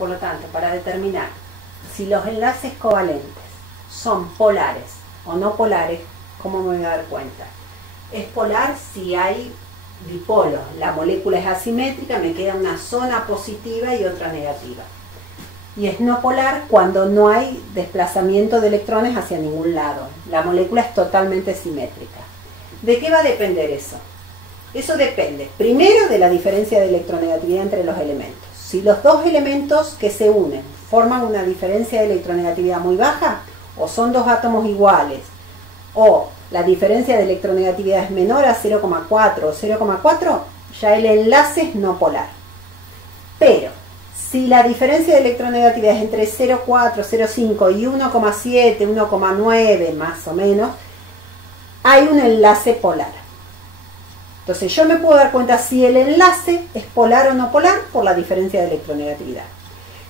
Por lo tanto, para determinar si los enlaces covalentes son polares o no polares, ¿cómo me voy a dar cuenta? Es polar si hay dipolos, la molécula es asimétrica, me queda una zona positiva y otra negativa. Y es no polar cuando no hay desplazamiento de electrones hacia ningún lado. La molécula es totalmente simétrica. ¿De qué va a depender eso? Eso depende, primero, de la diferencia de electronegatividad entre los elementos. Si los dos elementos que se unen forman una diferencia de electronegatividad muy baja, o son dos átomos iguales, o la diferencia de electronegatividad es menor a 0,4 o 0,4, ya el enlace es no polar. Pero, si la diferencia de electronegatividad es entre 0,4, 0,5 y 1,7, 1,9 más o menos, hay un enlace polar. Entonces yo me puedo dar cuenta si el enlace es polar o no polar por la diferencia de electronegatividad.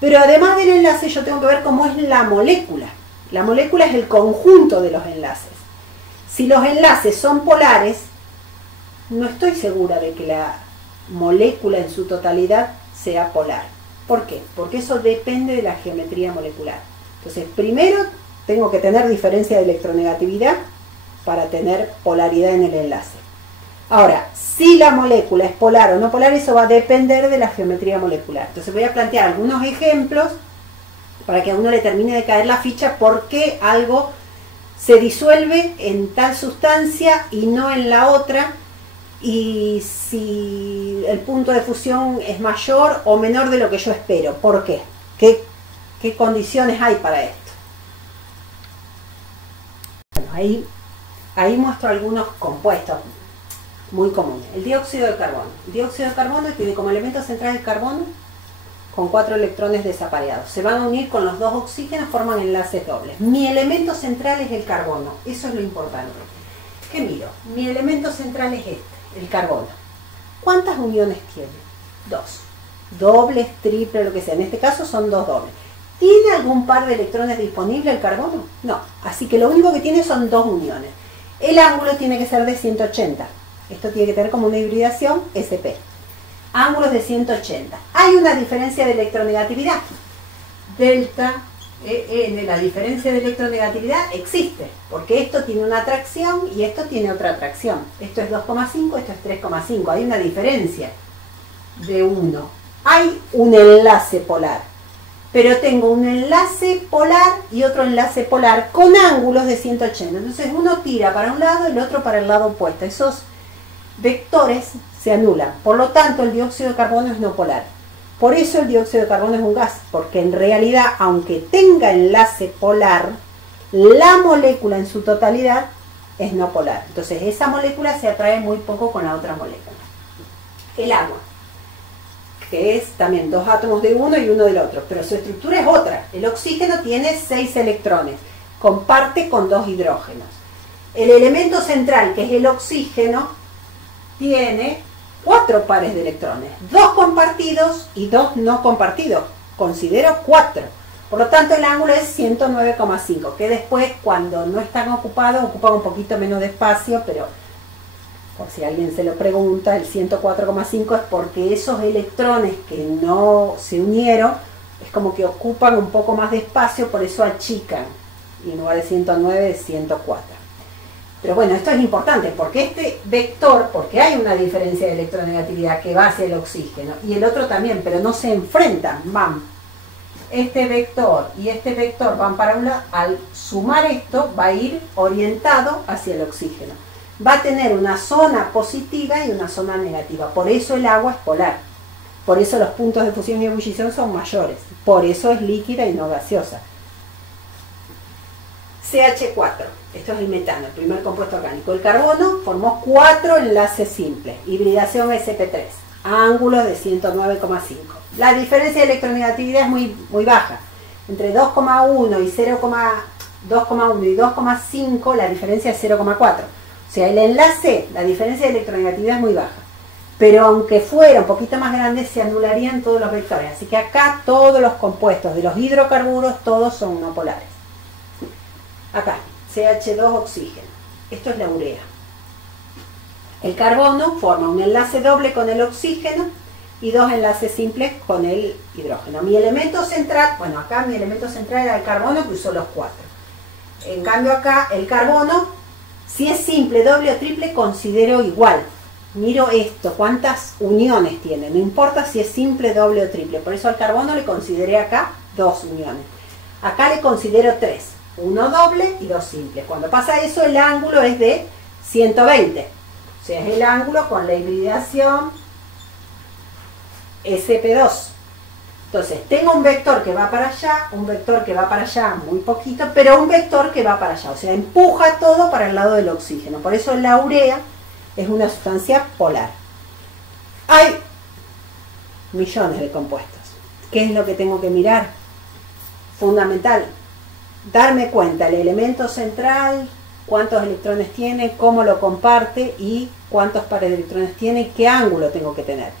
Pero además del enlace yo tengo que ver cómo es la molécula. La molécula es el conjunto de los enlaces. Si los enlaces son polares, no estoy segura de que la molécula en su totalidad sea polar. ¿Por qué? Porque eso depende de la geometría molecular. Entonces, primero tengo que tener diferencia de electronegatividad para tener polaridad en el enlace. Ahora, si la molécula es polar o no polar, eso va a depender de la geometría molecular. Entonces voy a plantear algunos ejemplos para que a uno le termine de caer la ficha por qué algo se disuelve en tal sustancia y no en la otra, y si el punto de fusión es mayor o menor de lo que yo espero. ¿Por qué? ¿Qué condiciones hay para esto? Bueno, ahí muestro algunos compuestos muy comunes. El dióxido de carbono. El dióxido de carbono tiene como elemento central el carbono con 4 electrones desapareados. Se van a unir con los 2 oxígenos, forman enlaces dobles. Mi elemento central es el carbono. Eso es lo importante. ¿Qué miro? Mi elemento central es este, el carbono. ¿Cuántas uniones tiene? 2. Dobles, triples, lo que sea. En este caso son 2 dobles. ¿Tiene algún par de electrones disponible el carbono? No. Así que lo único que tiene son 2 uniones. El ángulo tiene que ser de 180. Esto tiene que tener como una hibridación SP. Ángulos de 180. Hay una diferencia de electronegatividad. Delta EN, la diferencia de electronegatividad existe, porque esto tiene una atracción y esto tiene otra atracción. Esto es 2,5, esto es 3,5. Hay una diferencia de 1. Hay un enlace polar, pero tengo un enlace polar y otro enlace polar con ángulos de 180. Entonces uno tira para un lado y el otro para el lado opuesto. Esos vectores se anulan. Por lo tanto, el dióxido de carbono es no polar. Por eso el dióxido de carbono es un gas, porque en realidad, aunque tenga enlace polar, la molécula en su totalidad es no polar. Entonces esa molécula se atrae muy poco con la otra molécula. El agua, que es también 2 átomos de uno y uno del otro, pero su estructura es otra. El oxígeno tiene 6 electrones, comparte con 2 hidrógenos. El elemento central, que es el oxígeno, tiene 4 pares de electrones, 2 compartidos y 2 no compartidos. Considero 4. Por lo tanto, el ángulo es 109,5, que después, cuando no están ocupados, ocupan un poquito menos de espacio, pero por si alguien se lo pregunta, el 104,5 es porque esos electrones que no se unieron, es como que ocupan un poco más de espacio, por eso achican, y en lugar de 109 es 104. Pero bueno, esto es importante, porque este vector, porque hay una diferencia de electronegatividad que va hacia el oxígeno, y el otro también, pero no se enfrentan, van. Este vector y este vector van para un lado, al sumar esto va a ir orientado hacia el oxígeno. Va a tener una zona positiva y una zona negativa, por eso el agua es polar. Por eso los puntos de fusión y ebullición son mayores, por eso es líquida y no gaseosa. CH4, esto es el metano, el primer compuesto orgánico. El carbono formó 4 enlaces simples, hibridación sp3, ángulo de 109,5. La diferencia de electronegatividad es muy baja, entre 2,1 y 2,1 y 2,5 la diferencia es 0,4. O sea, el enlace, la diferencia de electronegatividad es muy baja. Pero aunque fuera un poquito más grande, se anularían todos los vectores. Así que acá todos los compuestos de los hidrocarburos, todos son no polares. Acá, CH2 oxígeno. Esto es la urea. El carbono forma un enlace doble con el oxígeno, y 2 enlaces simples con el hidrógeno. Mi elemento central, bueno, acá mi elemento central era el carbono, que usó los 4. En cambio acá el carbono, si es simple, doble o triple, considero igual. Miro esto, cuántas uniones tiene, no importa si es simple, doble o triple. Por eso al carbono le consideré acá 2 uniones. Acá le considero 3, 1 doble y 2 simples. Cuando pasa eso, el ángulo es de 120. O sea, es el ángulo con la hibridación SP2. Entonces, tengo un vector que va para allá, un vector que va para allá muy poquito, pero un vector que va para allá. O sea, empuja todo para el lado del oxígeno. Por eso la urea es una sustancia polar. Hay millones de compuestos. ¿Qué es lo que tengo que mirar? Fundamental, darme cuenta el elemento central, cuántos electrones tiene, cómo lo comparte y cuántos pares de electrones tiene, qué ángulo tengo que tener.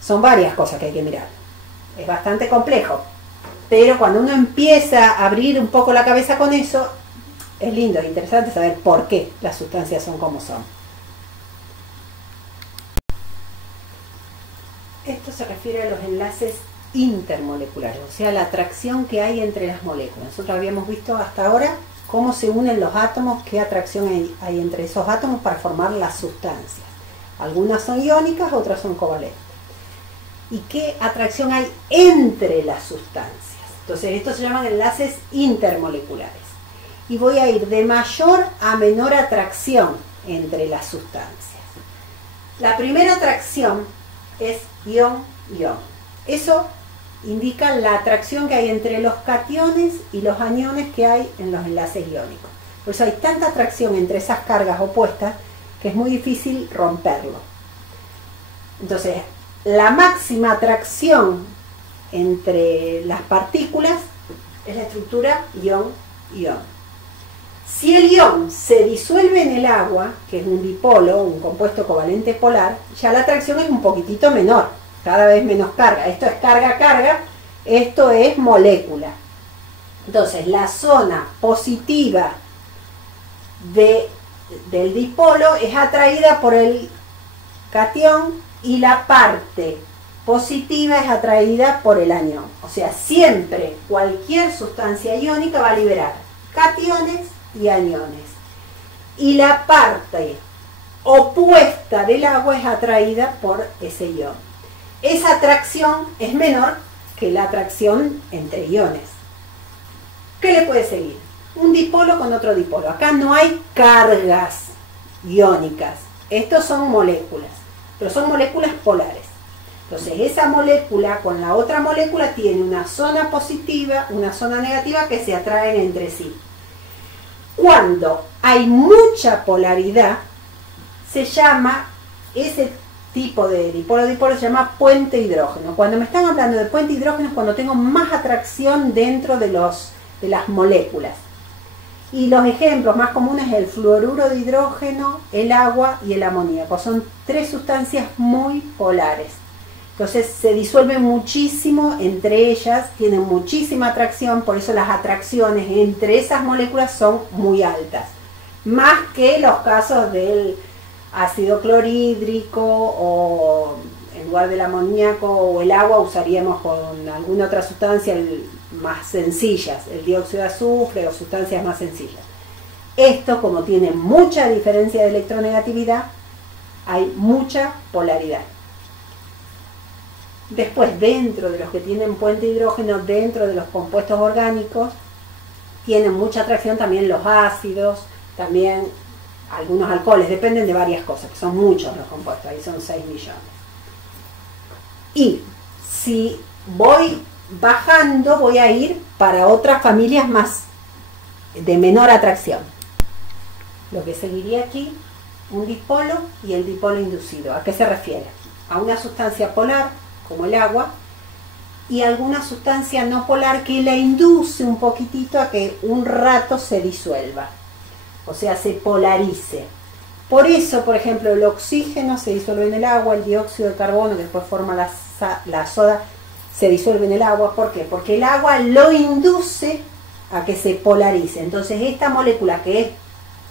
Son varias cosas que hay que mirar. Es bastante complejo, pero cuando uno empieza a abrir un poco la cabeza con eso, es lindo, es interesante saber por qué las sustancias son como son. Esto se refiere a los enlaces intermoleculares, o sea, la atracción que hay entre las moléculas. Nosotros habíamos visto hasta ahora cómo se unen los átomos, qué atracción hay entre esos átomos para formar las sustancias. Algunas son iónicas, otras son covalentes. ¿Y qué atracción hay entre las sustancias? Entonces, estos se llaman enlaces intermoleculares. Y voy a ir de mayor a menor atracción entre las sustancias. La primera atracción es ion-ion. Eso indica la atracción que hay entre los cationes y los aniones que hay en los enlaces iónicos. Por eso hay tanta atracción entre esas cargas opuestas que es muy difícil romperlo. Entonces, la máxima atracción entre las partículas es la estructura ion-ion. Si el ion se disuelve en el agua, que es un dipolo, un compuesto covalente polar, ya la atracción es un poquitito menor, cada vez menos carga. Esto es carga-carga, esto es molécula. Entonces, la zona positiva del dipolo es atraída por el catión y la parte positiva es atraída por el anión. O sea, siempre cualquier sustancia iónica va a liberar cationes y aniones. Y la parte opuesta del agua es atraída por ese ion. Esa atracción es menor que la atracción entre iones. ¿Qué le puede seguir? Un dipolo con otro dipolo. Acá no hay cargas iónicas. Estos son moléculas, pero son moléculas polares. Entonces, esa molécula con la otra molécula tiene una zona positiva, una zona negativa que se atraen entre sí. Cuando hay mucha polaridad, se llama, ese tipo de dipolo-dipolo se llama puente hidrógeno. Cuando me están hablando de puente hidrógeno es cuando tengo más atracción dentro de las moléculas. Y los ejemplos más comunes es el fluoruro de hidrógeno, el agua y el amoníaco. Son 3 sustancias muy polares. Entonces se disuelven muchísimo entre ellas, tienen muchísima atracción, por eso las atracciones entre esas moléculas son muy altas. Más que los casos del ácido clorhídrico o en lugar del amoníaco o el agua usaríamos con alguna otra sustancia más sencillas, el dióxido de azufre o sustancias más sencillas. Esto, como tiene mucha diferencia de electronegatividad, hay mucha polaridad. Después, dentro de los que tienen puente hidrógeno, dentro de los compuestos orgánicos, tienen mucha atracción también los ácidos, también algunos alcoholes, dependen de varias cosas, que son muchos los compuestos, ahí son 6 millones. Y si voy bajando, voy a ir para otras familias más de menor atracción. Lo que seguiría aquí, un dipolo y el dipolo inducido. ¿A qué se refiere? A una sustancia polar, como el agua, y alguna sustancia no polar que la induce un poquitito a que un rato se disuelva. O sea, se polarice. Por eso, por ejemplo, el oxígeno se disuelve en el agua, el dióxido de carbono, que después forma la soda, se disuelve en el agua. ¿Por qué? Porque el agua lo induce a que se polarice. Entonces, esta molécula que es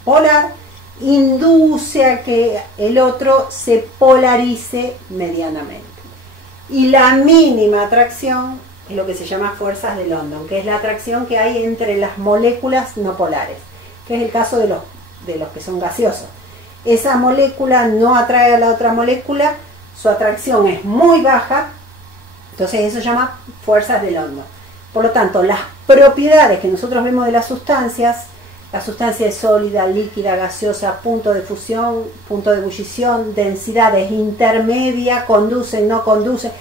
polar induce a que el otro se polarice medianamente. Y la mínima atracción es lo que se llama fuerzas de London, que es la atracción que hay entre las moléculas no polares, que es el caso de los que son gaseosos. Esa molécula no atrae a la otra molécula, su atracción es muy baja, entonces eso se llama fuerzas de London. Por lo tanto, las propiedades que nosotros vemos de las sustancias, la sustancia es sólida, líquida, gaseosa, punto de fusión, punto de ebullición, densidades intermedia, conduce, no conduce.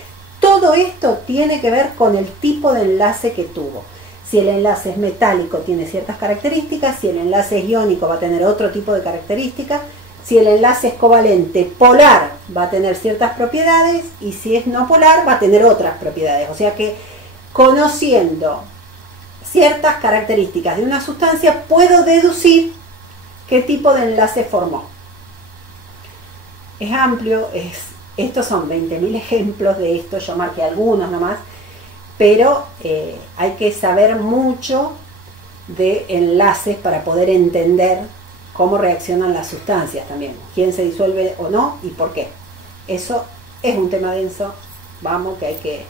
Todo esto tiene que ver con el tipo de enlace que tuvo. Si el enlace es metálico tiene ciertas características, si el enlace es iónico va a tener otro tipo de características, si el enlace es covalente polar va a tener ciertas propiedades y si es no polar va a tener otras propiedades. O sea que conociendo ciertas características de una sustancia puedo deducir qué tipo de enlace formó. Es amplio, estos son 20.000 ejemplos de esto, yo marqué algunos nomás, pero hay que saber mucho de enlaces para poder entender cómo reaccionan las sustancias también, quién se disuelve o no y por qué. Eso es un tema denso, vamos que hay que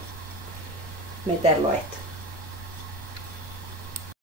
meterlo a esto.